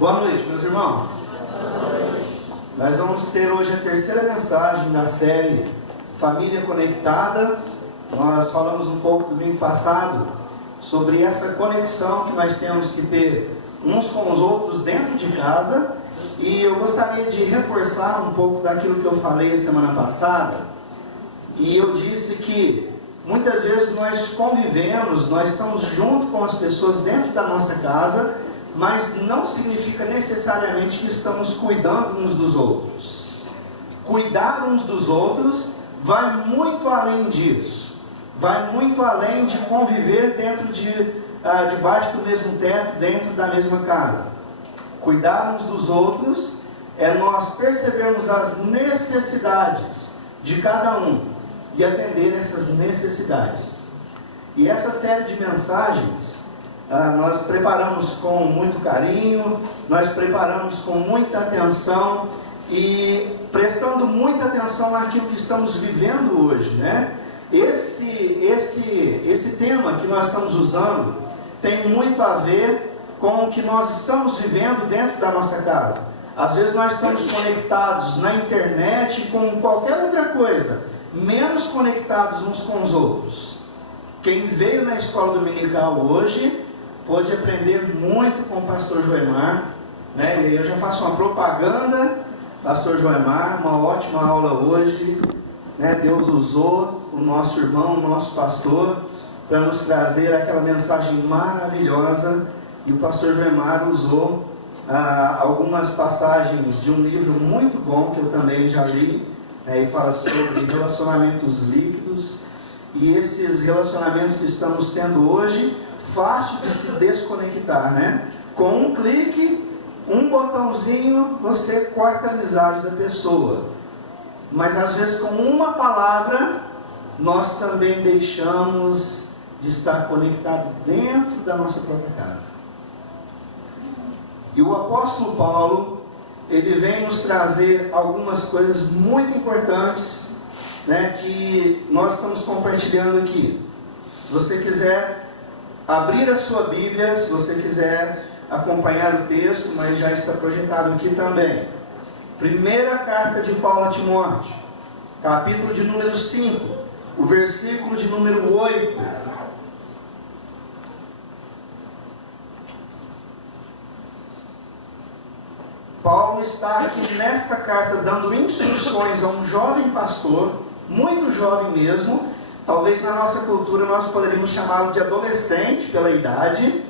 Boa noite, meus irmãos. Nós vamos ter hoje a terceira mensagem da série Família Conectada. Nós falamos um pouco domingo passado sobre essa conexão que nós temos que ter uns com os outros dentro de casa. E eu gostaria de reforçar um pouco daquilo que eu falei semana passada. E eu disse que muitas vezes nós convivemos, nós estamos junto com as pessoas dentro da nossa casa, mas não significa necessariamente que estamos cuidando uns dos outros. Cuidar uns dos outros vai muito além disso. Vai muito além de conviver dentro debaixo do mesmo teto, dentro da mesma casa. Cuidar uns dos outros é nós percebermos as necessidades de cada um e atender essas necessidades. E essa série de mensagens nós preparamos com muito carinho, nós preparamos com muita atenção e prestando muita atenção naquilo que estamos vivendo hoje, né? Esse tema que nós estamos usando tem muito a ver com o que nós estamos vivendo dentro da nossa casa. Às vezes nós estamos conectados na internet com qualquer outra coisa, menos conectados uns com os outros. Quem veio na escola dominical hoje pôde aprender muito com o pastor Joemar, né? E eu já faço uma propaganda, pastor Joemar, uma ótima aula hoje, né? Deus usou o nosso irmão, o nosso pastor, para nos trazer aquela mensagem maravilhosa. E o pastor Joemar usou algumas passagens de um livro muito bom, que eu também já li, e fala sobre relacionamentos líquidos. E esses relacionamentos que estamos tendo hoje, fácil de se desconectar, né? Com um clique, um botãozinho, você corta a amizade da pessoa. Mas às vezes com uma palavra, nós também deixamos de estar conectado dentro da nossa própria casa. E o apóstolo Paulo, ele vem nos trazer algumas coisas muito importantes, né, que nós estamos compartilhando aqui. Se você quiser abrir a sua Bíblia, se você quiser acompanhar o texto, mas já está projetado aqui também. Primeira carta de Paulo a Timóteo, capítulo de número 5, o versículo de número 8. Paulo está aqui nesta carta dando instruções a um jovem pastor, muito jovem mesmo. Talvez na nossa cultura nós poderíamos chamá-lo de adolescente pela idade,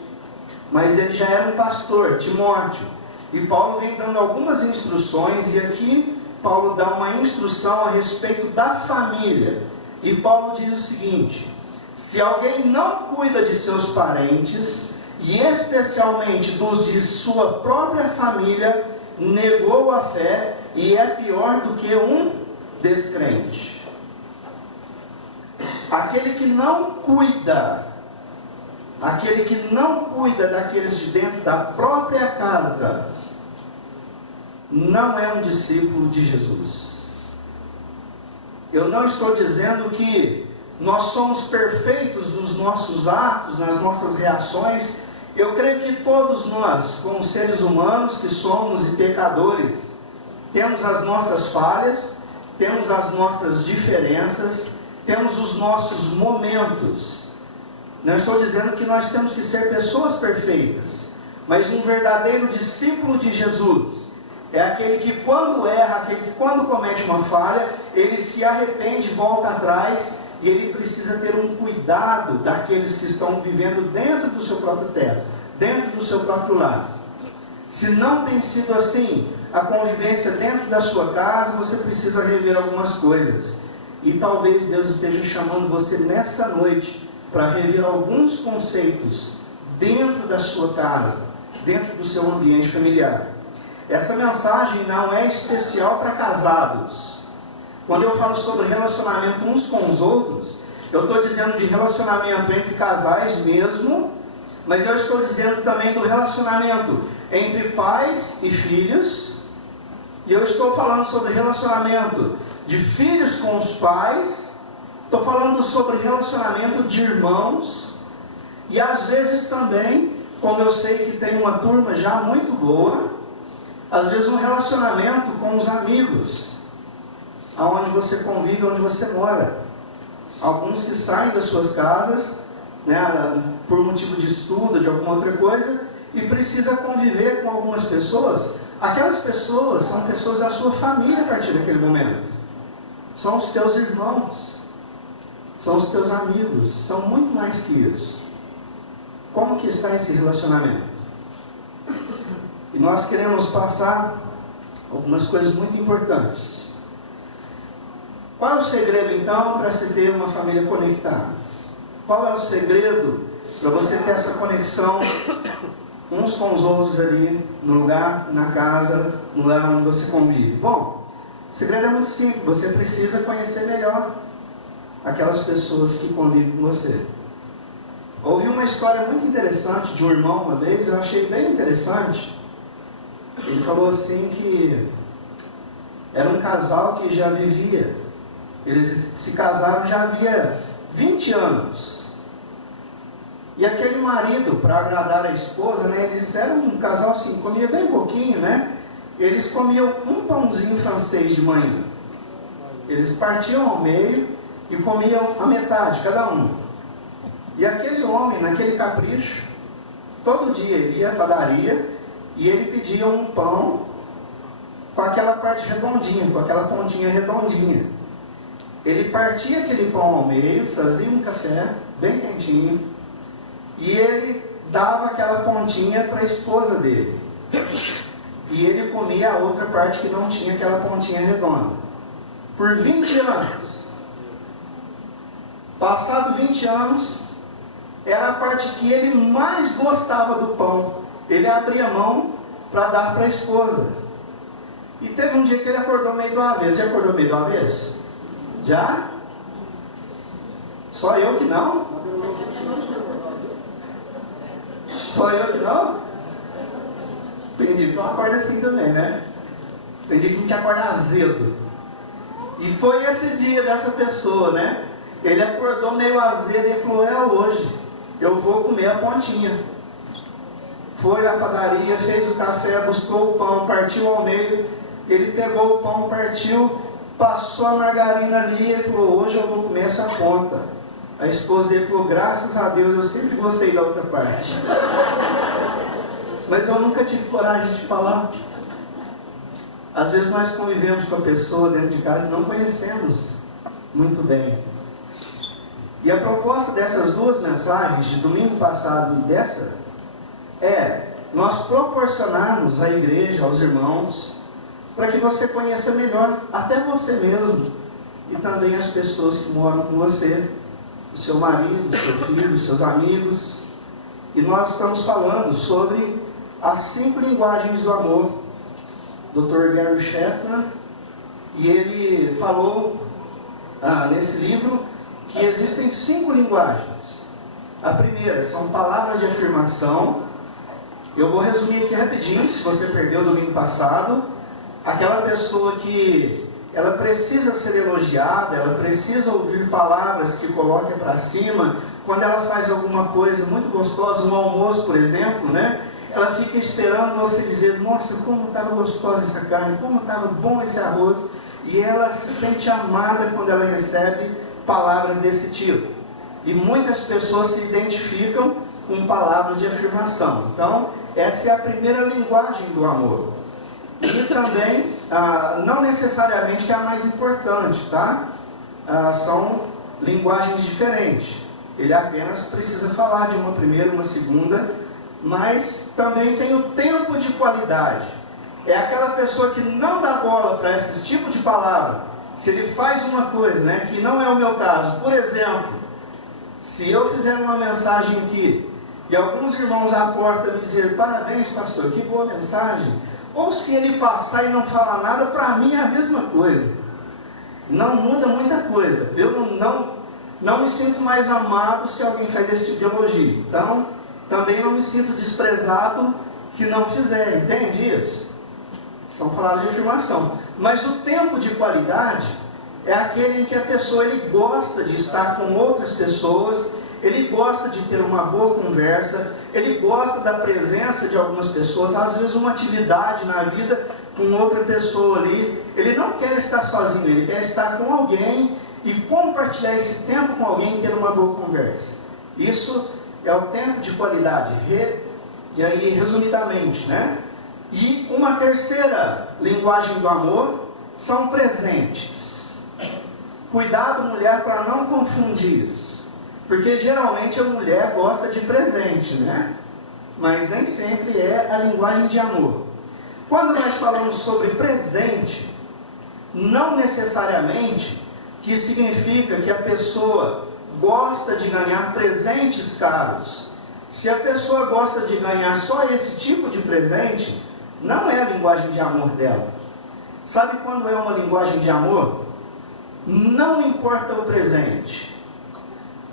mas ele já era um pastor, Timóteo. E Paulo vem dando algumas instruções, e aqui Paulo dá uma instrução a respeito da família. E Paulo diz o seguinte: se alguém não cuida de seus parentes, e especialmente dos de sua própria família, negou a fé e é pior do que um descrente. Aquele que não cuida daqueles de dentro da própria casa, não é um discípulo de Jesus. Eu não estou dizendo que nós somos perfeitos nos nossos atos, nas nossas reações. Eu creio que todos nós, como seres humanos que somos e pecadores, temos as nossas falhas, temos as nossas diferenças, temos os nossos momentos. Não estou dizendo que nós temos que ser pessoas perfeitas, mas um verdadeiro discípulo de Jesus é aquele que quando erra, aquele que quando comete uma falha, ele se arrepende, volta atrás, e ele precisa ter um cuidado daqueles que estão vivendo dentro do seu próprio teto, dentro do seu próprio lar. Se não tem sido assim a convivência dentro da sua casa, você precisa rever algumas coisas. E talvez Deus esteja chamando você nessa noite para rever alguns conceitos dentro da sua casa, dentro do seu ambiente familiar. Essa mensagem não é especial para casados. Quando eu falo sobre relacionamento uns com os outros, eu estou dizendo de relacionamento entre casais mesmo, mas eu estou dizendo também do relacionamento entre pais e filhos, e eu estou falando sobre relacionamento de filhos com os pais, estou falando sobre relacionamento de irmãos, e às vezes também como eu sei que tem uma turma já muito boa, às vezes um relacionamento com os amigos, aonde você convive, onde você mora. Alguns que saem das suas casas, né, por motivo de estudo, de alguma outra coisa, e precisa conviver com algumas pessoas. Aquelas pessoas são pessoas da sua família a partir daquele momento. São os teus irmãos, são os teus amigos, são muito mais que isso. Como que está esse relacionamento? E nós queremos passar algumas coisas muito importantes. Qual é o segredo então para se ter uma família conectada? Qual é o segredo para você ter essa conexão uns com os outros ali, no lugar, na casa, no lugar onde você convive? Bom, o segredo é muito simples, você precisa conhecer melhor aquelas pessoas que convivem com você. Ouvi uma história muito interessante de um irmão uma vez, eu achei bem interessante. Ele falou assim que era um casal que já vivia, eles se casaram já havia 20 anos. E aquele marido, para agradar a esposa, né, eles eram um casal assim, comia bem pouquinho, né? Eles comiam um pãozinho francês de manhã. Eles partiam ao meio e comiam a metade, cada um. E aquele homem, naquele capricho, todo dia ele ia à padaria e ele pedia um pão com aquela parte redondinha, com aquela pontinha redondinha. Ele partia aquele pão ao meio, fazia um café bem quentinho e ele dava aquela pontinha para a esposa dele. E ele comia a outra parte que não tinha aquela pontinha redonda. Por 20 anos. Passado 20 anos, era a parte que ele mais gostava do pão. Ele abria a mão para dar para a esposa. E teve um dia que ele acordou meio do avesso. Você acordou meio do avesso? Já? Só eu que não? Só eu que não? Tem dia que eu acordo assim também, né? Tem dia que a gente acorda azedo. E foi esse dia dessa pessoa, né? Ele acordou meio azedo e falou: é hoje, eu vou comer a pontinha. Foi à padaria, fez o café, buscou o pão, partiu ao meio. Ele pegou o pão, partiu, passou a margarina ali e falou: hoje eu vou comer essa ponta. A esposa dele falou: graças a Deus, eu sempre gostei da outra parte. Mas eu nunca tive coragem de falar. Às vezes nós convivemos com a pessoa dentro de casa e não conhecemos muito bem. E a proposta dessas duas mensagens, de domingo passado e dessa, é nós proporcionarmos à igreja, aos irmãos, para que você conheça melhor até você mesmo e também as pessoas que moram com você, o seu marido, o seu filho, os seus amigos. E nós estamos falando sobre as 5 linguagens do amor. Dr. Gary Chapman, e ele falou nesse livro que existem 5 linguagens. A primeira são palavras de afirmação. Eu vou resumir aqui rapidinho, se você perdeu domingo passado. Aquela pessoa que ela precisa ser elogiada, ela precisa ouvir palavras que coloquem para cima. Quando ela faz alguma coisa muito gostosa, no almoço, por exemplo, né? Ela fica esperando você dizer: nossa, como estava gostosa essa carne, como estava bom esse arroz. E ela se sente amada quando ela recebe palavras desse tipo. E muitas pessoas se identificam com palavras de afirmação. Então, essa é a primeira linguagem do amor. E também, não necessariamente que é a mais importante, tá? São linguagens diferentes. Ele apenas precisa falar de uma primeira, uma segunda. Mas também tem o tempo de qualidade. É aquela pessoa que não dá bola para esse tipo de palavra. Se ele faz uma coisa, né, que não é o meu caso. Por exemplo, se eu fizer uma mensagem aqui e alguns irmãos à porta me dizer: parabéns, pastor, que boa mensagem. Ou se ele passar e não falar nada, para mim é a mesma coisa. Não muda muita coisa. Eu não me sinto mais amado se alguém faz esse tipo de elogio. Então, também não me sinto desprezado se não fizer, entende isso? São palavras de afirmação. Mas o tempo de qualidade é aquele em que a pessoa ele gosta de estar com outras pessoas, ele gosta de ter uma boa conversa, ele gosta da presença de algumas pessoas, às vezes uma atividade na vida com outra pessoa ali. Ele não quer estar sozinho, ele quer estar com alguém e compartilhar esse tempo com alguém e ter uma boa conversa. Isso é o tempo de qualidade, e aí resumidamente, né? E uma terceira linguagem do amor são presentes. Cuidado, mulher, para não confundir isso, porque geralmente a mulher gosta de presente, né? Mas nem sempre é a linguagem de amor. Quando nós falamos sobre presente, não necessariamente que significa que a pessoa gosta de ganhar presentes caros. Se a pessoa gosta de ganhar só esse tipo de presente, não é a linguagem de amor dela. Sabe quando é uma linguagem de amor? Não importa o presente.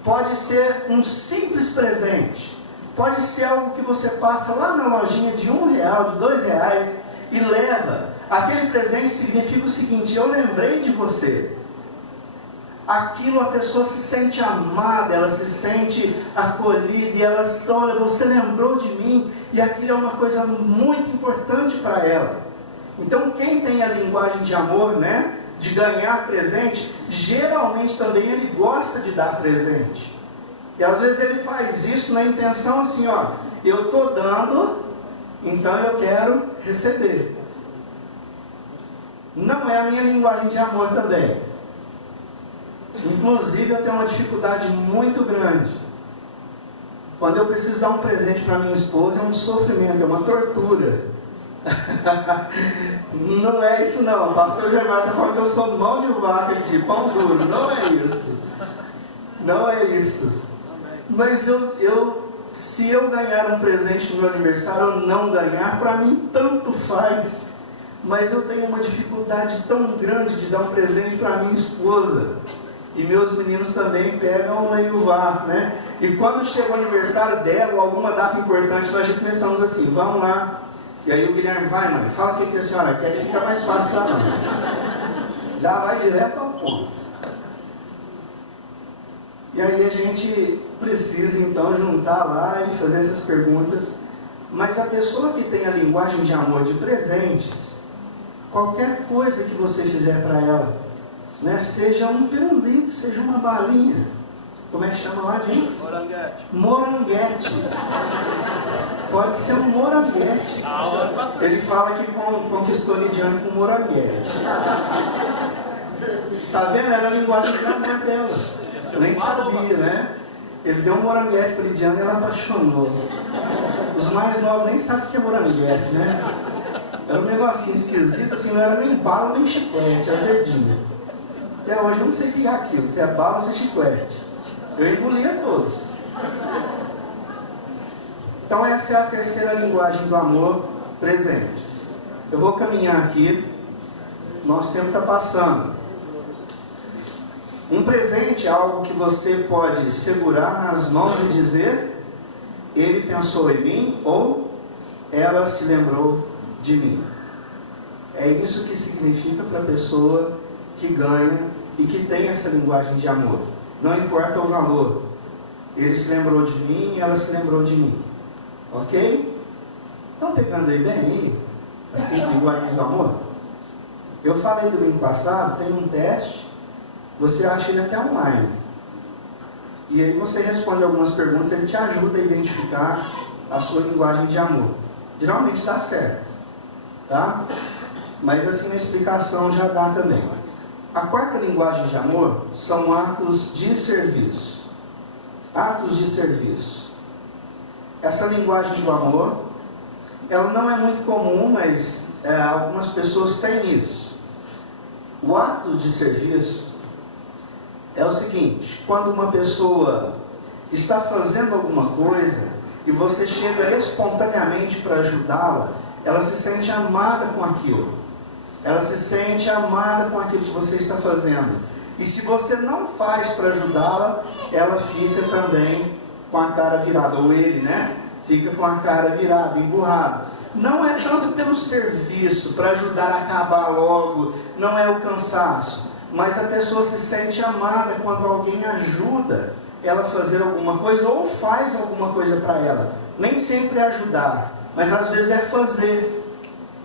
Pode ser um simples presente. Pode ser algo que você passa lá na lojinha de R$1, de R$2 e leva. Aquele presente significa o seguinte: eu lembrei de você. Aquilo, a pessoa se sente amada, ela se sente acolhida, e ela olha, você lembrou de mim, e aquilo é uma coisa muito importante para ela. Então quem tem a linguagem de amor, né, de ganhar presente, geralmente também ele gosta de dar presente. E às vezes ele faz isso na intenção assim, ó, eu estou dando, então eu quero receber. Não é a minha linguagem de amor também. Inclusive eu tenho uma dificuldade muito grande. Quando eu preciso dar um presente para minha esposa, é um sofrimento, é uma tortura. Não é isso não. O pastor Germar está falando que eu sou mão de vaca aqui, pão duro. Não é isso. Não é isso. Mas se eu ganhar um presente no meu aniversário ou não ganhar, para mim tanto faz. Mas eu tenho uma dificuldade tão grande de dar um presente para minha esposa. E meus meninos também pegam meio vácuo, né? E quando chega o aniversário dela, ou alguma data importante, nós já começamos assim, vamos lá. E aí o Guilherme, vai mãe, fala o que a senhora quer, e fica mais fácil para nós. Já vai direto ao ponto. E aí a gente precisa então juntar lá e fazer essas perguntas. Mas a pessoa que tem a linguagem de amor de presentes, qualquer coisa que você fizer para ela, né, seja um pirulito, seja uma balinha, como é que chama lá, gente? Moranguete. Moranguete. Pode ser um moranguete. Ele fala que conquistou Lidiane com moranguete. Tá vendo? Era a linguagem de amor dela. Eu nem sabia, né? Ele deu um moranguete para Lidiane e ela apaixonou. Os mais novos nem sabem o que é moranguete, né? Era um negocinho esquisito, assim, não era nem bala nem chiclete, azedinho. Até hoje eu não sei o que é aquilo, se é bala ou se é chiclete. Eu engolia todos. Então essa é a terceira linguagem do amor, presentes. Eu vou caminhar aqui, nosso tempo está passando. Um presente é algo que você pode segurar nas mãos e dizer: ele pensou em mim, ou ela se lembrou de mim. É isso que significa para a pessoa que ganha e que tem essa linguagem de amor. Não importa o valor. Ele se lembrou de mim e ela se lembrou de mim. Ok? Estão pegando aí bem aí? Assim, linguagem do amor? Eu falei domingo passado, tem um teste, você acha ele até online. E aí você responde algumas perguntas, ele te ajuda a identificar a sua linguagem de amor. Geralmente dá certo, tá? Mas assim, a explicação já dá também. A quarta linguagem de amor são atos de serviço. Atos de serviço. Essa linguagem do amor, ela não é muito comum, mas algumas pessoas têm isso. O ato de serviço é o seguinte: quando uma pessoa está fazendo alguma coisa e você chega espontaneamente para ajudá-la, ela se sente amada com aquilo. Ela se sente amada com aquilo que você está fazendo. E se você não faz para ajudá-la, ela fica também com a cara virada. Ou ele, né? Fica com a cara virada, emburrado. Não é tanto pelo serviço, para ajudar a acabar logo. Não é o cansaço. Mas a pessoa se sente amada quando alguém ajuda ela fazer alguma coisa ou faz alguma coisa para ela. Nem sempre é ajudar, mas às vezes é fazer.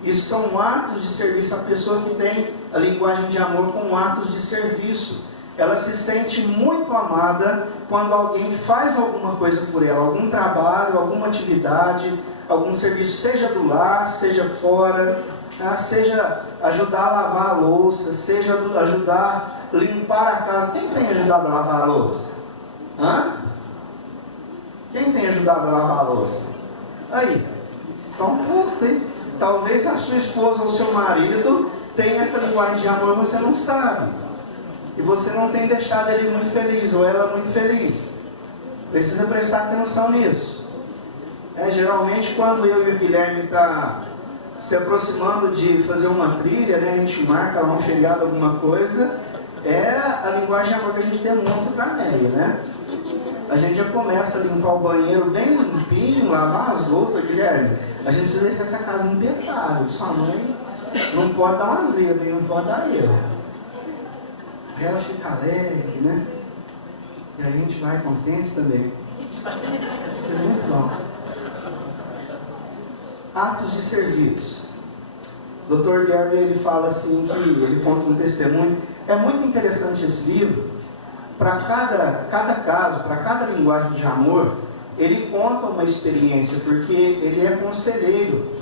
Isso são atos de serviço. A pessoa que tem a linguagem de amor com atos de serviço, ela se sente muito amada quando alguém faz alguma coisa por ela, algum trabalho, alguma atividade, algum serviço, seja do lar, seja fora, seja ajudar a lavar a louça, seja ajudar a limpar a casa. Quem tem ajudado a lavar a louça? Quem tem ajudado a lavar a louça? Aí, são poucos, hein? Talvez a sua esposa ou seu marido tenha essa linguagem de amor e você não sabe. E você não tem deixado ele muito feliz, ou ela muito feliz. Precisa prestar atenção nisso. Geralmente quando eu e o Guilherme está se aproximando de fazer uma trilha, né, a gente marca lá um feriado, alguma coisa, é a linguagem de amor que a gente demonstra para a Néia, né? A gente já começa a limpar o banheiro bem limpinho, lavar as louças, Guilherme. A gente precisa deixar essa casa impecável. Sua mãe não pode dar uma zebra, não pode dar erro. Aí ela fica alegre, né? E a gente vai contente também. Isso é muito bom. Atos de serviço. O Dr. Gary, ele fala assim, que ele conta um testemunho. É muito interessante esse livro. Para cada caso, para cada linguagem de amor, ele conta uma experiência, porque ele é conselheiro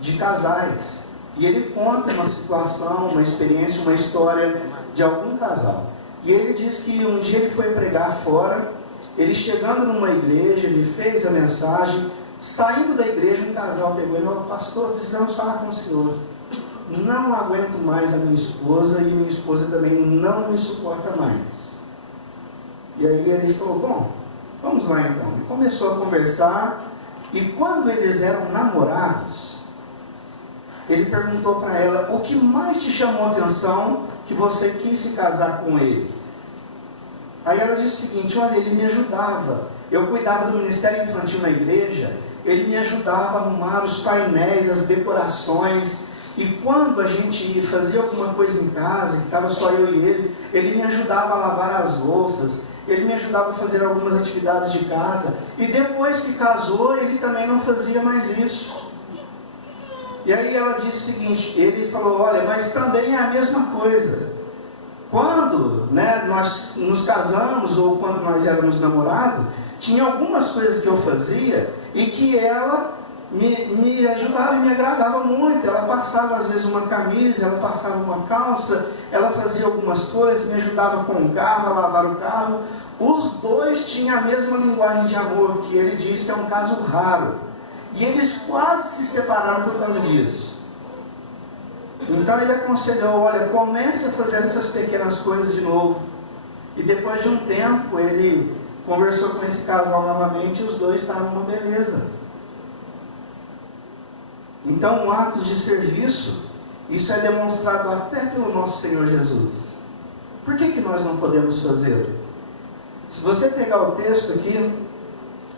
de casais. E ele conta uma situação, uma experiência, uma história de algum casal. E ele diz que um dia ele foi pregar fora, ele chegando numa igreja, ele fez a mensagem, saindo da igreja um casal pegou ele e falou: pastor, precisamos falar com o senhor. Não aguento mais a minha esposa e minha esposa também não me suporta mais. E aí ele falou: bom, vamos lá então. Ele começou a conversar, e quando eles eram namorados, ele perguntou para ela: o que mais te chamou a atenção que você quis se casar com ele? Aí ela disse o seguinte: olha, ele me ajudava, eu cuidava do ministério infantil na igreja, ele me ajudava a arrumar os painéis, as decorações, e quando a gente fazia alguma coisa em casa, que estava só eu e ele me ajudava a lavar as louças, ele me ajudava a fazer algumas atividades de casa, e depois que casou, ele também não fazia mais isso. E aí ela disse o seguinte, ele falou: olha, mas também é a mesma coisa. Quando nós nos casamos, ou quando nós éramos namorados, tinha algumas coisas que eu fazia, e que ela me ajudava e me agradava muito. Ela passava às vezes uma camisa, ela passava uma calça, ela fazia algumas coisas, me ajudava com o carro, a lavar o carro. Os dois tinham a mesma linguagem de amor, que ele diz que é um caso raro. E eles quase se separaram por causa disso. Então ele aconselhou: olha, comece a fazer essas pequenas coisas de novo. E depois de um tempo ele conversou com esse casal novamente, e os dois estavam uma beleza. Então, atos de serviço, isso é demonstrado até pelo nosso Senhor Jesus. Por que nós não podemos fazer? Se você pegar o texto aqui,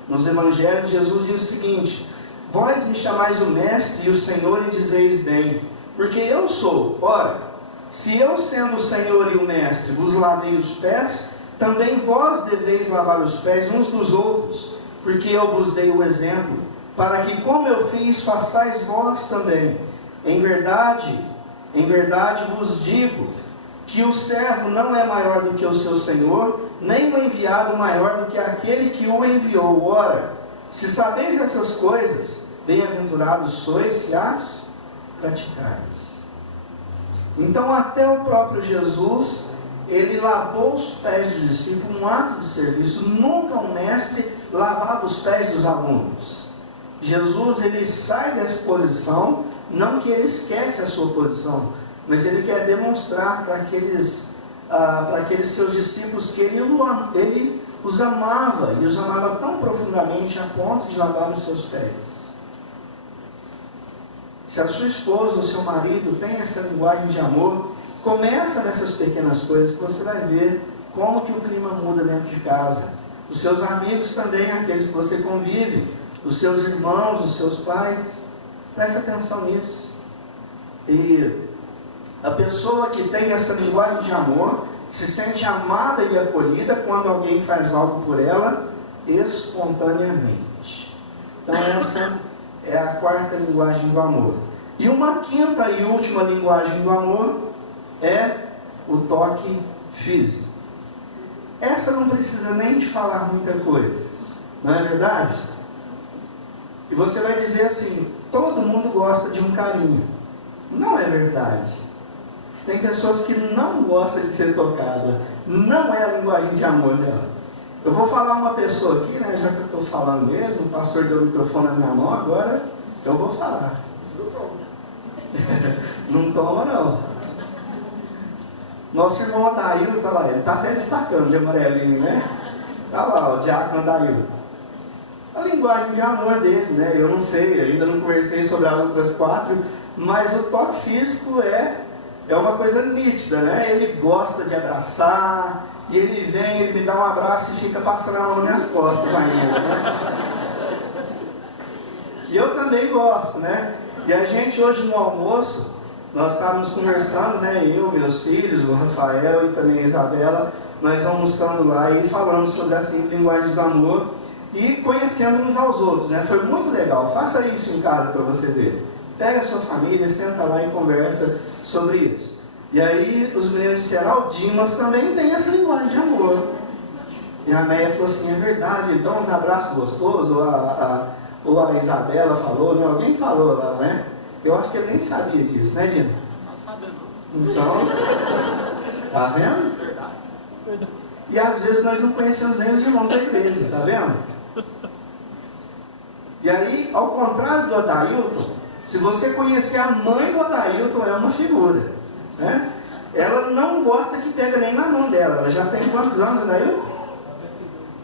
nos Evangelhos, Jesus diz o seguinte: vós me chamais o Mestre e o Senhor, e dizeis bem, porque eu sou. Ora, se eu, sendo o Senhor e o Mestre, vos lavei os pés, também vós deveis lavar os pés uns dos outros, porque eu vos dei o exemplo, para que, como eu fiz, façais vós também. Em verdade vos digo, que o servo não é maior do que o seu Senhor, nem o enviado maior do que aquele que o enviou. Ora, se sabeis essas coisas, bem-aventurados sois se as praticais. Então até o próprio Jesus, ele lavou os pés dos discípulos, um ato de serviço. Nunca um mestre lavava os pés dos alunos. Jesus, ele sai dessa posição, não que ele esquece a sua posição, mas ele quer demonstrar para aqueles seus discípulos que ele os amava, e os amava tão profundamente a ponto de lavar os seus pés. Se a sua esposa ou seu marido tem essa linguagem de amor, começa nessas pequenas coisas, que você vai ver como que o clima muda dentro de casa. Os seus amigos também, aqueles que você convive, os seus irmãos, os seus pais, presta atenção nisso. E a pessoa que tem essa linguagem de amor, se sente amada e acolhida quando alguém faz algo por ela espontaneamente. Então essa é a quarta linguagem do amor. E uma quinta e última linguagem do amor é o toque físico. Essa não precisa nem de falar muita coisa, não é verdade? E você vai dizer assim, todo mundo gosta de um carinho. Não é verdade. Tem pessoas que não gostam de ser tocada. Não é a linguagem de amor dela. Eu vou falar uma pessoa aqui, né? Já que eu estou falando mesmo, o pastor deu o microfone na minha mão, agora eu vou falar. Não toma não. Nosso irmão Adailton, tá lá, ele está até destacando de amarelinho, né? Tá lá, o diácono Adailton. A linguagem de amor dele, né? Eu não sei, ainda não conversei sobre as outras quatro, mas o toque físico é uma coisa nítida, né? Ele gosta de abraçar, e ele vem, ele me dá um abraço e fica passando a mão nas minhas costas ainda, né? E eu também gosto, né? E a gente hoje no almoço, nós estávamos conversando, né? Eu, meus filhos, o Rafael e também a Isabela, nós almoçando lá e falando sobre as 5 linguagens do amor e conhecendo uns aos outros, né? Foi muito legal. Faça isso em casa para você ver. Pega a sua família, senta lá e conversa sobre isso. E aí os meninos disseram, o Dimas também tem essa linguagem de amor. E a Meia falou assim, é verdade, ele dá uns abraços gostosos, ou a Isabela falou, né? Alguém falou lá, né? Eu acho que ele nem sabia disso, né, Dino? Não sabia não. Então, tá vendo? Verdade. E às vezes nós não conhecemos nem os irmãos da igreja, tá vendo? E aí, ao contrário do Adailton, se você conhecer a mãe do Adailton, é uma figura, né? Ela não gosta que pega nem na mão dela. Ela já tem quantos anos, Adailton?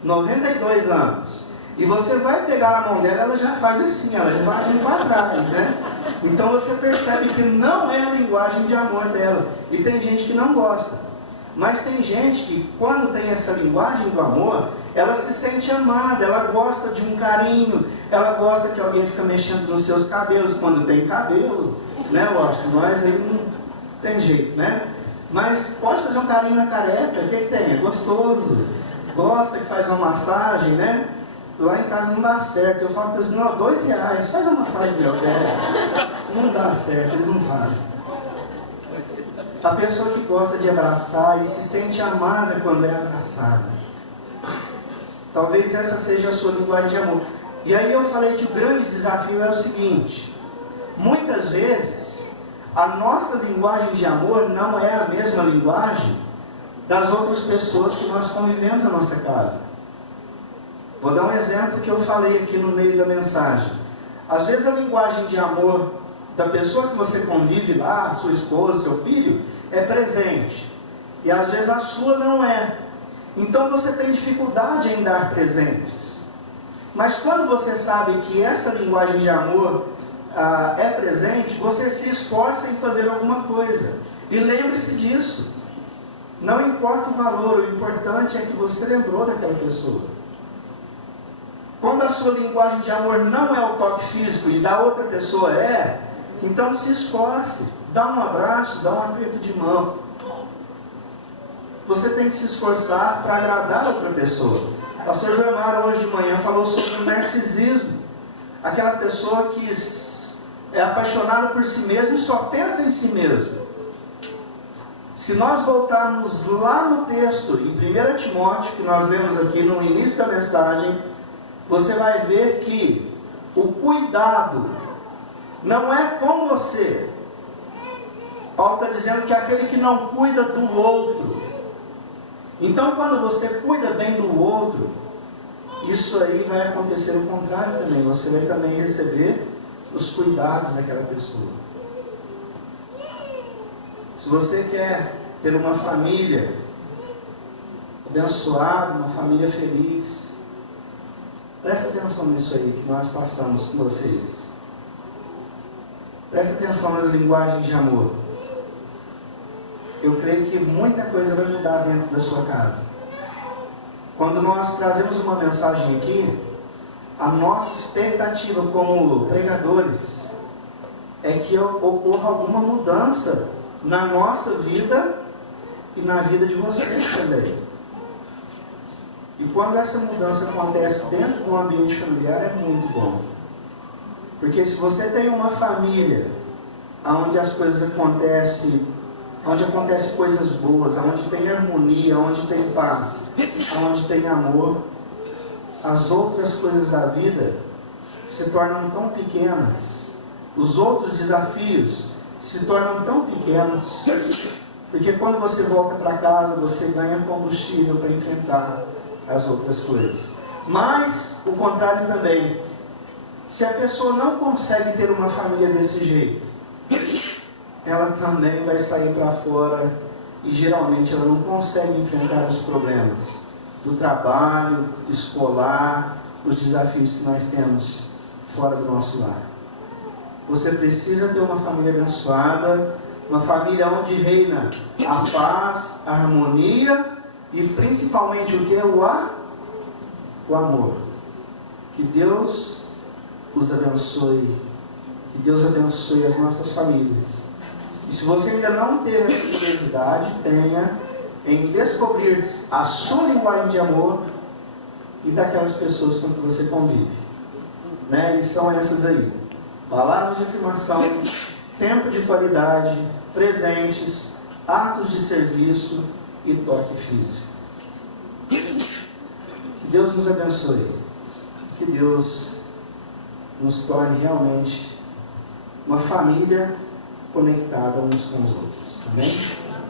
92 anos. E você vai pegar na mão dela, ela já faz assim, ela já vai indo para trás, né? Então você percebe que não é a linguagem de amor dela. E tem gente que não gosta. Mas tem gente que, quando tem essa linguagem do amor, ela se sente amada, ela gosta de um carinho, ela gosta que alguém fica mexendo nos seus cabelos, quando tem cabelo, né, lógico, nós aí não tem jeito, né? Mas pode fazer um carinho na careca, o que tem? É gostoso, gosta que faz uma massagem, né? Lá em casa não dá certo, eu falo para eles, não, R$2, faz uma massagem meu pé. Não dá certo, eles não fazem. A pessoa que gosta de abraçar e se sente amada quando é abraçada. Talvez essa seja a sua linguagem de amor. E aí eu falei que o grande desafio é o seguinte: muitas vezes a nossa linguagem de amor não é a mesma linguagem das outras pessoas que nós convivemos na nossa casa. Vou dar um exemplo que eu falei aqui no meio da mensagem. Às vezes a linguagem de amor da pessoa que você convive lá, sua esposa, seu filho, é presente. E às vezes a sua não é. Então você tem dificuldade em dar presentes. Mas quando você sabe que essa linguagem de amor é presente, você se esforça em fazer alguma coisa. E lembre-se disso. Não importa o valor, o importante é que você lembrou daquela pessoa. Quando a sua linguagem de amor não é o toque físico e da outra pessoa é, então se esforce, dá um abraço, dá um aperto de mão. Você tem que se esforçar para agradar a outra pessoa. O pastor Joemar hoje de manhã falou sobre o narcisismo. Aquela pessoa que é apaixonada por si mesmo e só pensa em si mesmo. Se nós voltarmos lá no texto, em 1 Timóteo, que nós lemos aqui no início da mensagem, você vai ver que o cuidado não é com você. Paulo está dizendo que é aquele que não cuida do outro. Então, quando você cuida bem do outro, isso aí vai acontecer o contrário também. Você vai também receber os cuidados daquela pessoa. Se você quer ter uma família abençoada, uma família feliz, presta atenção nisso aí que nós passamos com vocês. Presta atenção nas linguagens de amor. Eu creio que muita coisa vai mudar dentro da sua casa. Quando nós trazemos uma mensagem aqui, a nossa expectativa como pregadores é que ocorra alguma mudança na nossa vida e na vida de vocês também. E quando essa mudança acontece dentro do ambiente familiar, é muito bom. Porque se você tem uma família onde as coisas acontecem, onde acontecem coisas boas, onde tem harmonia, onde tem paz, onde tem amor, as outras coisas da vida se tornam tão pequenas, os outros desafios se tornam tão pequenos, porque quando você volta para casa, você ganha combustível para enfrentar as outras coisas. Mas o contrário também, se a pessoa não consegue ter uma família desse jeito, ela também vai sair para fora e geralmente ela não consegue enfrentar os problemas do trabalho, escolar, os desafios que nós temos fora do nosso lar. Você precisa ter uma família abençoada, uma família onde reina a paz, a harmonia e principalmente o que? O amor. Que Deus os abençoe. Que Deus abençoe as nossas famílias. E se você ainda não teve essa curiosidade, tenha em descobrir a sua linguagem de amor e daquelas pessoas com que você convive. Né? E são essas aí: palavras de afirmação, tempo de qualidade, presentes, atos de serviço e toque físico. Que Deus nos abençoe. Que Deus nos torne realmente uma família conectada uns com os outros. Amém?